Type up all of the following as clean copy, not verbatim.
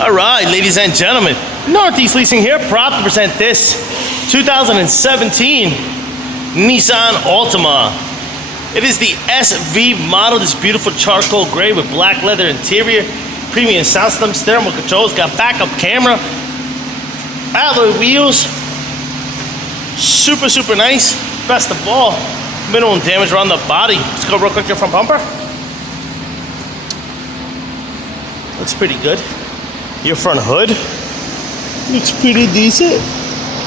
All right, ladies and gentlemen, Northeast Leasing here, proud to present this 2017 Nissan Altima. It is the SV model, this beautiful charcoal gray with black leather interior, premium sound system, steering wheel controls, got backup camera, alloy wheels, super nice. Best of all, minimum damage around the body. Let's go real quick, your front bumper. Looks pretty good. Your front hood looks pretty decent.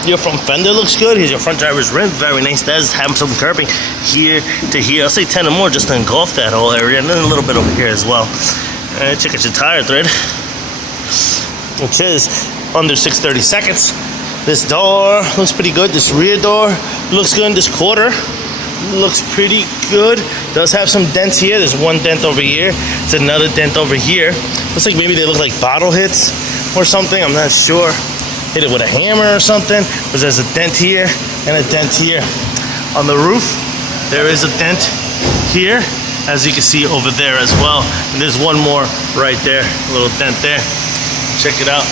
Your front fender looks good. Here's your front driver's rim, very nice. Does have some curbing here to here. I'll say 10 or more just to engulf that whole area, and then a little bit over here as well. And check out your tire thread, which is under 6/32. This door looks pretty good. This rear door looks good. This quarter looks pretty good. Does have some dents here. There's one dent over here. It's another dent over here. Looks like maybe they look like bottle hits or something. I'm not sure. Hit it with a hammer or something. But there's a dent here and a dent here. On the roof, there is a dent here, as you can see over there as well. And there's one more right there. A little dent there. Check it out.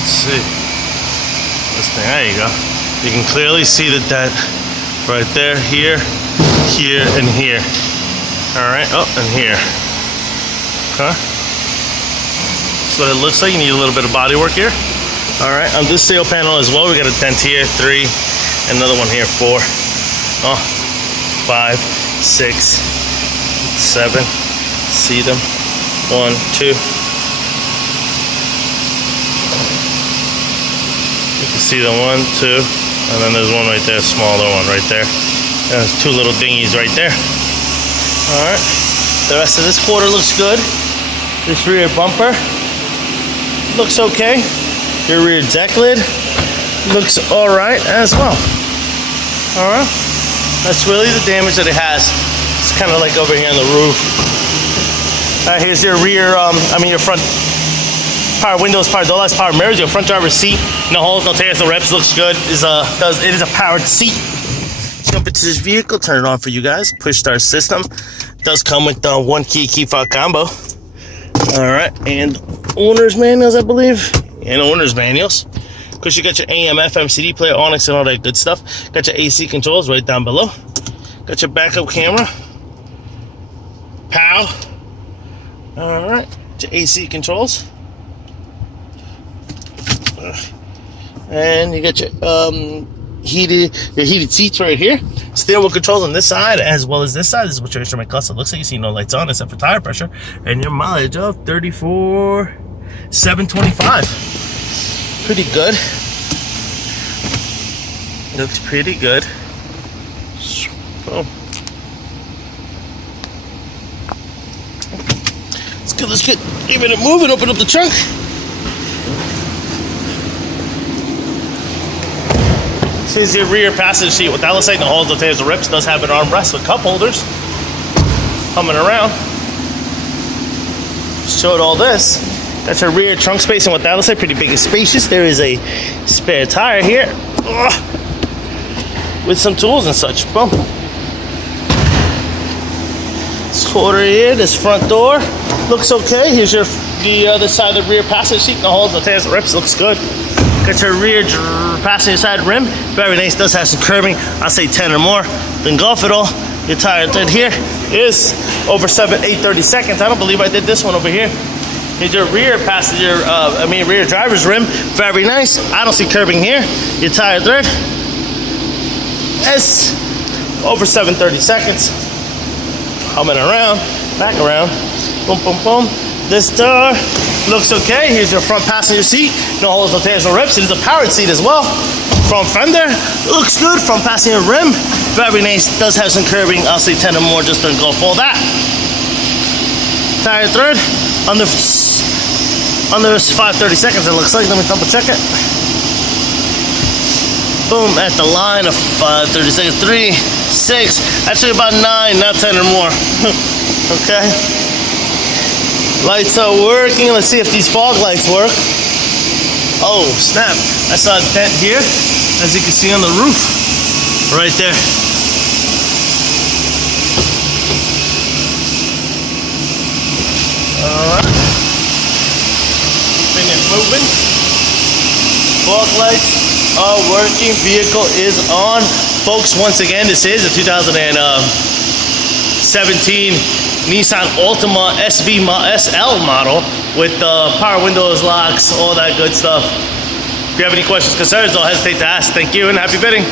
Let's see. This thing, there you go. You can clearly see the dent right there, here, and here. All right, oh, and here. Okay. That's what it looks like. You need a little bit of body work here. All right, on this sail panel as well, we got a dent here, 3, another one here, 4, 5, 6, 7. See them? 1, 2. You can see the 1, 2, and then there's one right there, smaller one right there. And there's 2 little dinghies right there. All right, the rest of this quarter looks good. This rear bumper looks okay. Your rear deck lid looks all right as well. All right, that's really the damage that it has. It's kind of like over here on the roof. All right, here's your rear, your front power windows, power door locks, power mirrors, your front driver's seat. No holes, no tears, no rips. Looks good. It is a powered seat. Jump into this vehicle, turn it on for you guys. Push start system. Does come with the 1 key fob combo. All right, and owner's manuals, I believe, and owner's manuals. Of course, you got your AM, FM, CD player, Onyx, and all that good stuff. Got your AC controls right down below. Got your backup camera. Pow. All right, your AC controls. And you got your heated seats right here. Steering wheel controls on this side as well as this side. This is what your instrument cluster looks like. You see no lights on except for tire pressure. And your mileage of 34,725. Pretty good. Looks pretty good. Oh. Let's get even it moving. Open up the trunk. This is your rear passenger seat. What that looks like, no holes, no tears, no rips. Does have an armrest with cup holders. Coming around. Showed all this. That's your rear trunk space, and what that looks like, pretty big and spacious. There is a spare tire here. With some tools and such. Boom. This quarter here, this front door looks okay. Here's the other side of the rear passenger seat. No holes, no tears, no rips. Looks good. Got your rear passenger side rim, very nice. Does have some curbing. I'll say 10 or more. Then golf it all. Your tire thread here is over 8/32. I don't believe I did this one over here. Here's your rear passenger, rear driver's rim, very nice. I don't see curbing here. Your tire thread is over 7/32. Coming around, back around, boom, boom, boom. This door looks okay. Here's your front passenger seat. No holes, no tears, no rips. It is a powered seat as well. Front fender looks good. Front passenger rim, very nice. Does have some curbing. I'll say 10 or more just to engulf all that. Tire thread under 5/32. It looks like. Let me double check it. Boom, at the line of 5/32. 3, 6. Actually about 9, not 10 or more. Okay. Lights are working. Let's see if these fog lights work. Oh, snap. I saw a dent here, as you can see on the roof. Right there. moving. Fog lights are working. Vehicle is on. Folks, once again, this is a 2017 Nissan Altima SL model with power windows, locks, all that good stuff. If you have any questions, concerns, don't hesitate to ask. Thank you and happy bidding.